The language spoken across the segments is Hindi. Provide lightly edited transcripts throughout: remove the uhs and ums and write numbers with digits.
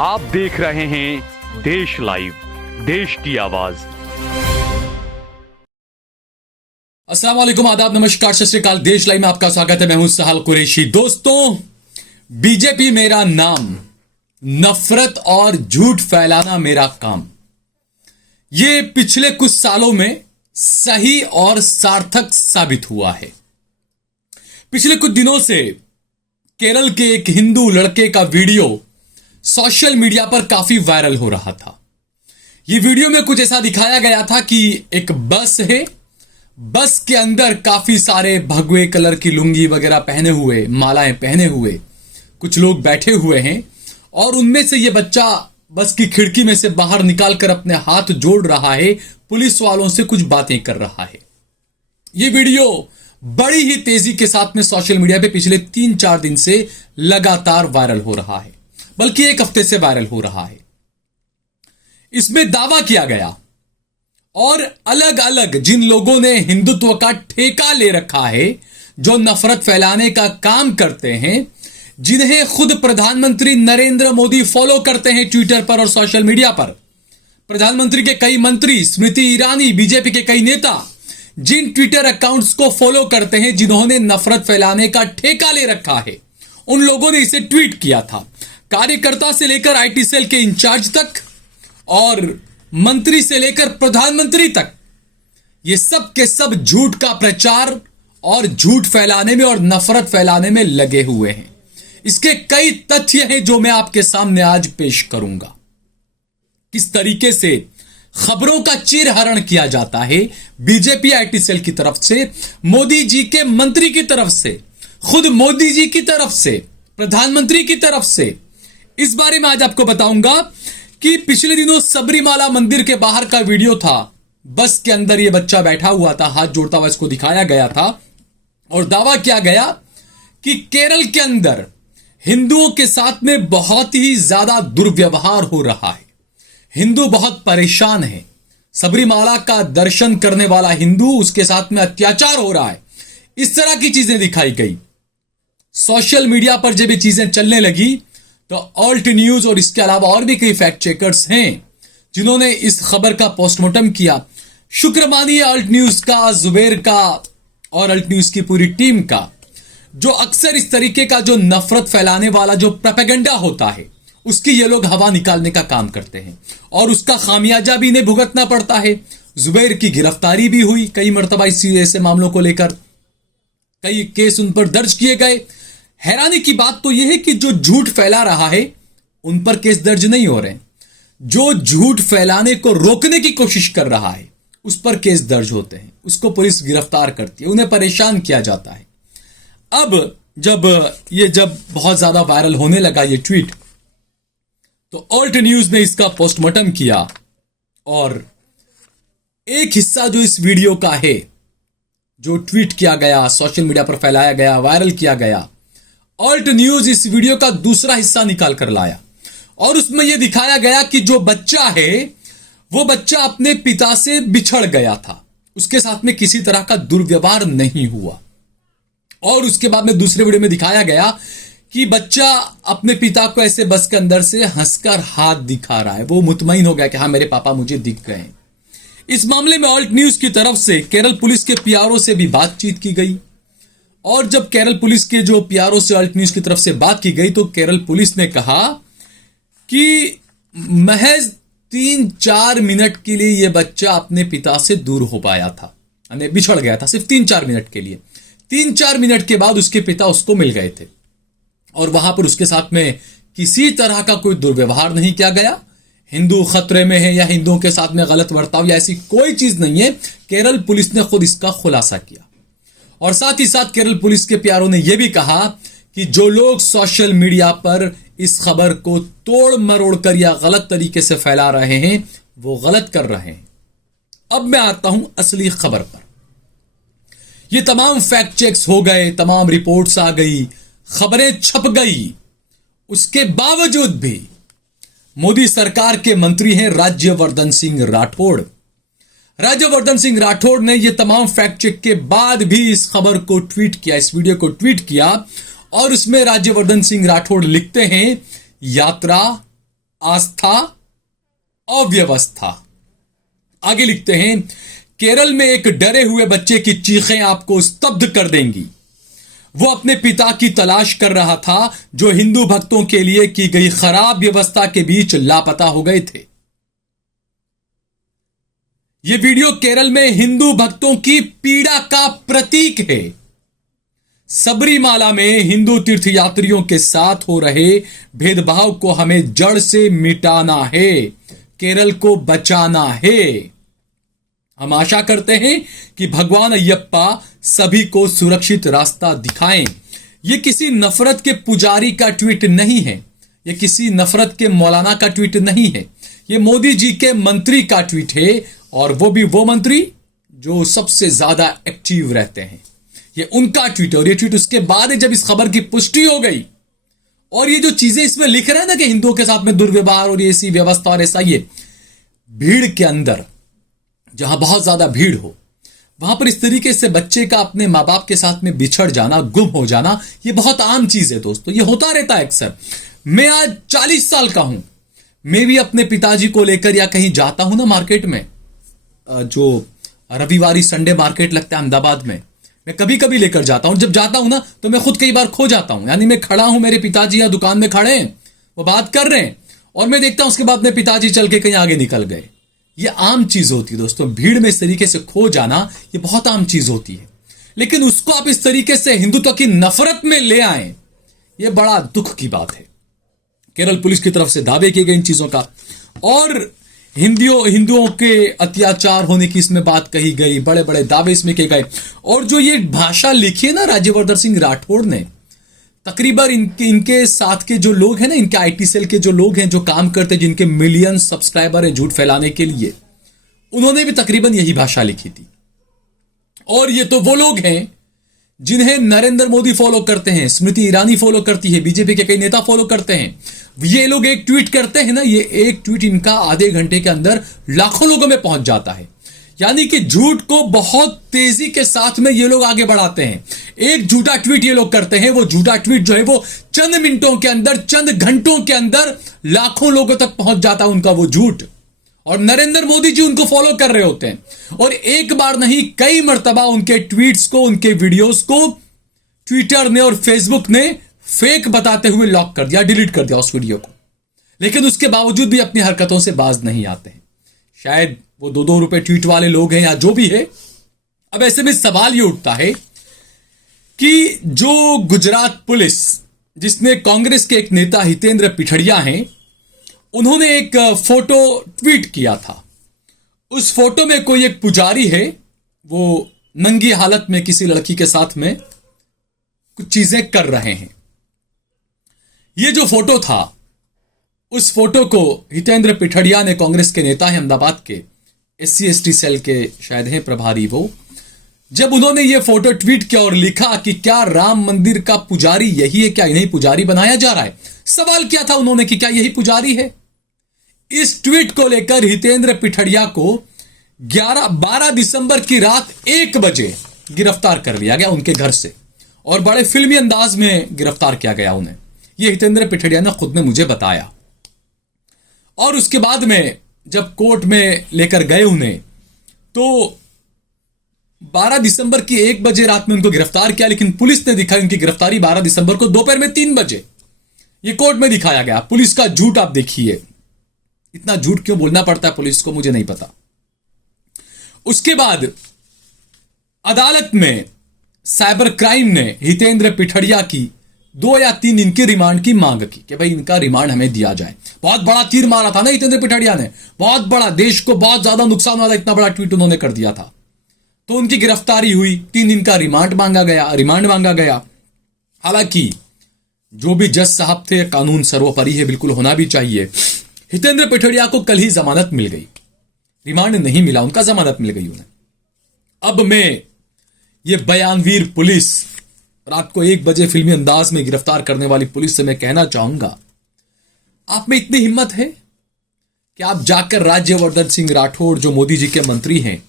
आप देख रहे हैं देश लाइव, देश की आवाज। अस्सलाम वालेकुम, आदाब, नमस्कार, सत श्री अकाल। देश लाइव में आपका स्वागत है। मैं हूं सहाल कुरैशी। दोस्तों, बीजेपी मेरा नाम, नफरत और झूठ फैलाना मेरा काम, ये पिछले कुछ सालों में सही और सार्थक साबित हुआ है। पिछले कुछ दिनों से केरल के एक हिंदू लड़के का वीडियो सोशल मीडिया पर काफी वायरल हो रहा था। यह वीडियो में कुछ ऐसा दिखाया गया था कि एक बस है, बस के अंदर काफी सारे भगवे कलर की लुंगी वगैरह पहने हुए, मालाएं पहने हुए कुछ लोग बैठे हुए हैं और उनमें से यह बच्चा बस की खिड़की में से बाहर निकालकर अपने हाथ जोड़ रहा है, पुलिस वालों से कुछ बातें कर रहा है। यह वीडियो बड़ी ही तेजी के साथ में सोशल मीडिया पे पिछले 3-4 दिन से लगातार वायरल हो रहा है, बल्कि एक हफ्ते से वायरल हो रहा है। इसमें दावा किया गया और अलग अलग जिन लोगों ने हिंदुत्व का ठेका ले रखा है, जो नफरत फैलाने का काम करते हैं, जिन्हें खुद प्रधानमंत्री नरेंद्र मोदी फॉलो करते हैं ट्विटर पर और सोशल मीडिया पर, प्रधानमंत्री के कई मंत्री, स्मृति ईरानी, बीजेपी के कई नेता जिन ट्विटर अकाउंट्स को फॉलो करते हैं, जिन्होंने नफरत फैलाने का ठेका ले रखा है, उन लोगों ने इसे ट्वीट किया था। कार्यकर्ता से लेकर आईटी सेल के इंचार्ज तक और मंत्री से लेकर प्रधानमंत्री तक, ये सब के सब झूठ का प्रचार और झूठ फैलाने में और नफरत फैलाने में लगे हुए हैं। इसके कई तथ्य हैं जो मैं आपके सामने आज पेश करूंगा। किस तरीके से खबरों का चीरहरण किया जाता है बीजेपी आईटी सेल की तरफ से, मोदी जी के मंत्री की तरफ से, खुद मोदी जी की तरफ से, प्रधानमंत्री की तरफ से, इस बारे में आज आपको बताऊंगा कि पिछले दिनों सबरीमाला मंदिर के बाहर का वीडियो था। बस के अंदर यह बच्चा बैठा हुआ था, हाथ जोड़ता हुआ इसको दिखाया गया था और दावा किया गया कि केरल के अंदर हिंदुओं के साथ में बहुत ही ज्यादा दुर्व्यवहार हो रहा है। हिंदू बहुत परेशान है। सबरीमाला का दर्शन करने वाला हिंदू, उसके साथ में अत्याचार हो रहा है। इस तरह की चीजें दिखाई गई। सोशल मीडिया पर जब ये चीजें चलने लगी तो ऑल्ट न्यूज और इसके अलावा और भी कई फैक्ट चेकर्स हैं जिन्होंने इस खबर का पोस्टमार्टम किया। शुक्र मानिए ऑल्ट न्यूज का, जुबैर का और ऑल्ट न्यूज की पूरी टीम का, जो अक्सर इस तरीके का जो नफरत फैलाने वाला जो प्रोपेगेंडा होता है, उसकी ये लोग हवा निकालने का काम करते हैं और उसका खामियाजा भी इन्हें भुगतना पड़ता है। जुबैर की गिरफ्तारी भी हुई कई मर्तबा इसी ऐसे मामलों को लेकर, कई केस उन पर दर्ज किए गए। हैरानी की बात तो यह है कि जो झूठ फैला रहा है उन पर केस दर्ज नहीं हो रहे, जो झूठ फैलाने को रोकने की कोशिश कर रहा है उस पर केस दर्ज होते हैं, उसको पुलिस गिरफ्तार करती है, उन्हें परेशान किया जाता है। अब जब बहुत ज्यादा वायरल होने लगा ये ट्वीट, तो ऑल्ट न्यूज ने इसका पोस्टमार्टम किया और एक हिस्सा जो इस वीडियो का है, जो ट्वीट किया गया, सोशल मीडिया पर फैलाया गया, वायरल किया गया, ऑल्ट न्यूज इस वीडियो का दूसरा हिस्सा निकाल कर लाया और उसमें यह दिखाया गया कि जो बच्चा है वो बच्चा अपने पिता से बिछड़ गया था, उसके साथ में किसी तरह का दुर्व्यवहार नहीं हुआ। और उसके बाद में दूसरे वीडियो में दिखाया गया कि बच्चा अपने पिता को ऐसे बस के अंदर से हंसकर हाथ दिखा रहा है, वो मुतमईन हो गया कि हाँ मेरे पापा मुझे दिख गए। इस मामले में ऑल्ट न्यूज की तरफ से केरल पुलिस के पीआरओ से भी बातचीत की गई और जब केरल पुलिस के जो पीआरओ से ऑल्ट न्यूज की तरफ से बात की गई तो केरल पुलिस ने कहा कि महज 3-4 मिनट के लिए यह बच्चा अपने पिता से दूर हो पाया था, यानी बिछड़ गया था सिर्फ 3-4 मिनट के लिए। 3-4 मिनट के बाद उसके पिता उसको मिल गए थे और वहां पर उसके साथ में किसी तरह का कोई दुर्व्यवहार नहीं किया गया। हिंदू खतरे में है या हिंदुओं के साथ में गलत बर्ताव या ऐसी कोई चीज नहीं है। केरल पुलिस ने खुद इसका खुलासा किया और साथ ही साथ केरल पुलिस के पीआरओ ने यह भी कहा कि जो लोग सोशल मीडिया पर इस खबर को तोड़ मरोड़ कर या गलत तरीके से फैला रहे हैं वो गलत कर रहे हैं। अब मैं आता हूं असली खबर पर। ये तमाम फैक्ट चेक्स हो गए, तमाम रिपोर्ट्स आ गई, खबरें छप गई, उसके बावजूद भी मोदी सरकार के मंत्री हैं राज्यवर्धन सिंह राठौड़। राज्यवर्धन सिंह राठौड़ ने यह तमाम फैक्ट चेक के बाद भी इस खबर को ट्वीट किया, इस वीडियो को ट्वीट किया और उसमें राज्यवर्धन सिंह राठौड़ लिखते हैं, यात्रा आस्था, अव्यवस्था। आगे लिखते हैं, केरल में एक डरे हुए बच्चे की चीखें आपको स्तब्ध कर देंगी। वो अपने पिता की तलाश कर रहा था जो हिंदू भक्तों के लिए की गई खराब व्यवस्था के बीच लापता हो गए थे। यह वीडियो केरल में हिंदू भक्तों की पीड़ा का प्रतीक है। सबरीमाला में हिंदू तीर्थयात्रियों के साथ हो रहे भेदभाव को हमें जड़ से मिटाना है, केरल को बचाना है। हम आशा करते हैं कि भगवान अयप्पा सभी को सुरक्षित रास्ता दिखाएं। यह किसी नफरत के पुजारी का ट्वीट नहीं है, यह किसी नफरत के मौलाना का ट्वीट नहीं है, यह मोदी जी के मंत्री का ट्वीट है, और वो भी वो मंत्री जो सबसे ज्यादा एक्टिव रहते हैं। ये उनका ट्वीट है, और ये ट्वीट उसके बाद है जब इस खबर की पुष्टि हो गई। और ये जो चीजें इसमें लिख रहे हैं ना कि हिंदुओं के साथ में दुर्व्यवहार और ऐसी व्यवस्था और ऐसा, ये भीड़ के अंदर जहां बहुत ज्यादा भीड़ हो वहां पर इस तरीके से बच्चे का अपने मां बाप के साथ में बिछड़ जाना, गुम हो जाना, ये बहुत आम चीज है दोस्तों। ये होता रहता है अक्सर। मैं आज 40 साल का हूं, मैं भी अपने पिताजी को लेकर या कहीं जाता हूं ना मार्केट में, जो रविवारी संडे मार्केट लगता है अहमदाबाद में, मैं कभी कभी लेकर जाता हूं। जब जाता हूं ना तो मैं खुद कई बार खो जाता हूं। यानी मैं खड़ा हूं, मेरे पिताजी या दुकान में खड़े हैं, वो बात कर रहे हैं, और मैं देखता हूं उसके बाद मेरे पिताजी चल के कहीं आगे निकल गए। ये आम चीज होती है दोस्तों, भीड़ में इस तरीके से खो जाना ये बहुत आम चीज होती है। लेकिन उसको आप इस तरीके से हिंदुत्व की नफरत में ले आए, ये बड़ा दुख की बात है। केरल पुलिस की तरफ से दावे किए गए इन चीजों का, और हिंदुओं के अत्याचार होने की इसमें बात कही गई, बड़े बड़े दावे इसमें किए गए। और जो ये भाषा लिखी है ना राज्यवर्धन सिंह राठौड़ ने, तकरीबन इनके साथ के जो लोग हैं ना, इनके आईटी सेल के जो लोग हैं जो काम करते हैं, जिनके मिलियन सब्सक्राइबर हैं झूठ फैलाने के लिए, उन्होंने भी तकरीबन यही भाषा लिखी थी। और ये तो वो लोग हैं जिन्हें नरेंद्र मोदी फॉलो करते हैं, स्मृति ईरानी फॉलो करती है, बीजेपी के कई नेता फॉलो करते हैं। ये लोग एक ट्वीट करते हैं ना, ये एक ट्वीट इनका आधे घंटे के अंदर लाखों लोगों में पहुंच जाता है। यानी कि झूठ को बहुत तेजी के साथ में ये लोग आगे बढ़ाते हैं। एक झूठा ट्वीट ये लोग करते हैं, वो झूठा ट्वीट जो है वो चंद मिनटों के अंदर, चंद घंटों के अंदर लाखों लोगों तक पहुंच जाता है उनका वो झूठ। और नरेंद्र मोदी जी उनको फॉलो कर रहे होते हैं, और एक बार नहीं कई मर्तबा उनके ट्वीट्स को, उनके वीडियोस को ट्विटर ने और फेसबुक ने फेक बताते हुए लॉक कर दिया, डिलीट कर दिया उस वीडियो को। लेकिन उसके बावजूद भी अपनी हरकतों से बाज नहीं आते हैं। शायद वो 2-2 रुपए ट्वीट वाले लोग हैं या जो भी है। अब ऐसे में सवाल ये उठता है कि जो गुजरात पुलिस, जिसने कांग्रेस के एक नेता हितेंद्र पिठड़िया हैं, उन्होंने एक फोटो ट्वीट किया था। उस फोटो में कोई एक पुजारी है, वो नंगी हालत में किसी लड़की के साथ में कुछ चीजें कर रहे हैं। ये जो फोटो था, उस फोटो को हितेंद्र पिठड़िया ने, कांग्रेस के नेता है अहमदाबाद के, SC/ST सेल के शायद हैं प्रभारी वो, जब उन्होंने ये फोटो ट्वीट किया और लिखा कि क्या राम मंदिर का पुजारी यही है, क्या इन्हें पुजारी बनाया जा रहा है, सवाल किया था उन्होंने कि क्या यही पुजारी है। इस ट्वीट को लेकर हितेंद्र पिठड़िया को 12 दिसंबर की रात 1 बजे गिरफ्तार कर लिया गया उनके घर से, और बड़े फिल्मी अंदाज में गिरफ्तार किया गया उन्हें। यह हितेंद्र पिठड़िया ने खुद ने मुझे बताया। और उसके बाद में जब कोर्ट में लेकर गए उन्हें, तो 12 दिसंबर की 1 बजे रात में उनको गिरफ्तार किया, लेकिन पुलिस ने दिखाई उनकी गिरफ्तारी 12 दिसंबर को दोपहर में 3 बजे। ये कोर्ट में दिखाया गया। पुलिस का झूठ आप देखिए, इतना झूठ क्यों बोलना पड़ता है पुलिस को, मुझे नहीं पता। उसके बाद अदालत में साइबर क्राइम ने हितेंद्र पिठड़िया की 2 या 3 दिन की रिमांड की मांग की कि भाई इनका रिमांड हमें दिया जाए। बहुत बड़ा तीर मारा था ना हितेंद्र पिठड़िया ने, बहुत बड़ा, देश को बहुत ज्यादा नुकसान हुआ था, इतना बड़ा ट्वीट उन्होंने कर दिया था। तो उनकी गिरफ्तारी हुई, 3 दिन का रिमांड मांगा गया। हालांकि जो भी जज साहब थे, कानून सर्वोपरि है, बिल्कुल होना भी चाहिए। हितेंद्र पिठड़िया को कल ही जमानत मिल गई, रिमांड नहीं मिला उनका, जमानत मिल गई उन्हें। अब मैं ये बयानवीर पुलिस, रात को 1 बजे फिल्मी अंदाज में गिरफ्तार करने वाली पुलिस से मैं कहना चाहूंगा, आप में इतनी हिम्मत है कि आप जाकर राज्यवर्धन सिंह राठौड़ जो मोदी जी के मंत्री हैं,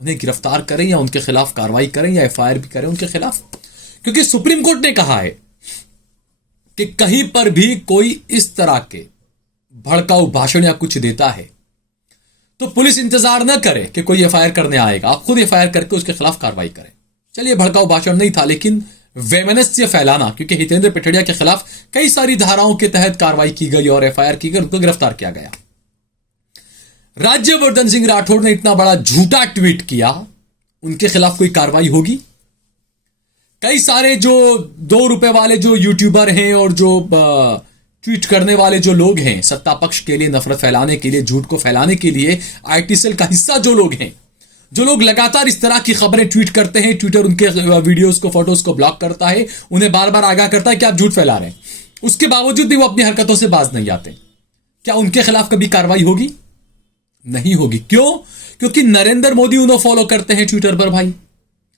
उन्हें गिरफ्तार करें या उनके खिलाफ कार्रवाई करें या FIR भी करें उनके खिलाफ। क्योंकि सुप्रीम कोर्ट ने कहा है कि कहीं पर भी कोई इस तरह के भड़काऊ भाषण या कुछ देता है तो पुलिस इंतजार न करे कि कोई एफआईआर करने आएगा, आप खुद एफआईआर करके उसके खिलाफ कार्रवाई करें। चलिए भड़काऊ भाषण नहीं था, लेकिन वैमनस्य फैलाना, क्योंकि हितेंद्र पिठड़िया के खिलाफ कई सारी धाराओं के तहत कार्रवाई की गई और एफआईआर की गई, उनको गिरफ्तार किया गया। राज्यवर्धन सिंह राठौड़ ने इतना बड़ा झूठा ट्वीट किया, उनके खिलाफ कोई कार्रवाई होगी? कई सारे जो 2 रुपए वाले जो यूट्यूबर हैं और जो ट्वीट करने वाले जो लोग हैं, सत्ता पक्ष के लिए, नफरत फैलाने के लिए, झूठ को फैलाने के लिए, आईटी सेल का हिस्सा जो लोग हैं, जो लोग लगातार इस तरह की खबरें ट्वीट करते हैं, ट्विटर उनके वीडियोस को, फोटोज को ब्लॉक करता है, उन्हें बार बार आगाह करता है कि आप झूठ फैला रहे हैं, उसके बावजूद भी वो अपनी हरकतों से बाज नहीं आते। क्या उनके खिलाफ कभी कार्रवाई होगी? नहीं होगी। क्यों? क्योंकि नरेंद्र मोदी उन्हें फॉलो करते हैं ट्विटर पर भाई,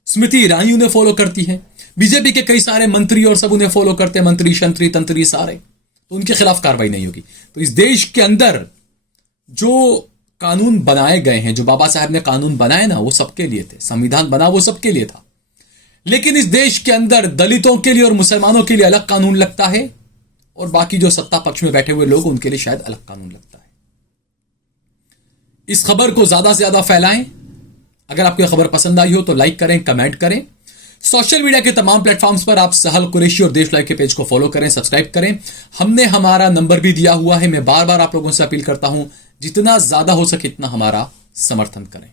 स्मृति ईरानी उन्हें फॉलो करती है, बीजेपी के कई सारे मंत्री और सब उन्हें फॉलो करते हैं, मंत्री शंत्री तंत्री सारे, तो उनके खिलाफ कार्रवाई नहीं होगी। तो इस देश के अंदर जो कानून बनाए गए हैं, जो बाबा साहब ने कानून बनाए ना, वो सबके लिए थे, संविधान बना वो सबके लिए था, लेकिन इस देश के अंदर दलितों के लिए और मुसलमानों के लिए अलग कानून लगता है और बाकी जो सत्ता पक्ष में बैठे हुए लोग उनके लिए शायद अलग कानून लगता है। इस खबर को ज्यादा से ज्यादा फैलाएं। अगर आपको यह खबर पसंद आई हो तो लाइक करें, कमेंट करें। सोशल मीडिया के तमाम प्लेटफॉर्म्स पर आप सहल कुरैशी और देश लाइव के पेज को फॉलो करें, सब्सक्राइब करें। हमने हमारा नंबर भी दिया हुआ है। मैं बार बार आप लोगों से अपील करता हूं, जितना ज्यादा हो सके इतना हमारा समर्थन करें।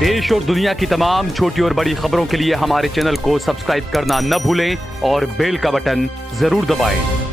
देश और दुनिया की तमाम छोटी और बड़ी खबरों के लिए हमारे चैनल को सब्सक्राइब करना न भूलें और बेल का बटन जरूर दबाएं।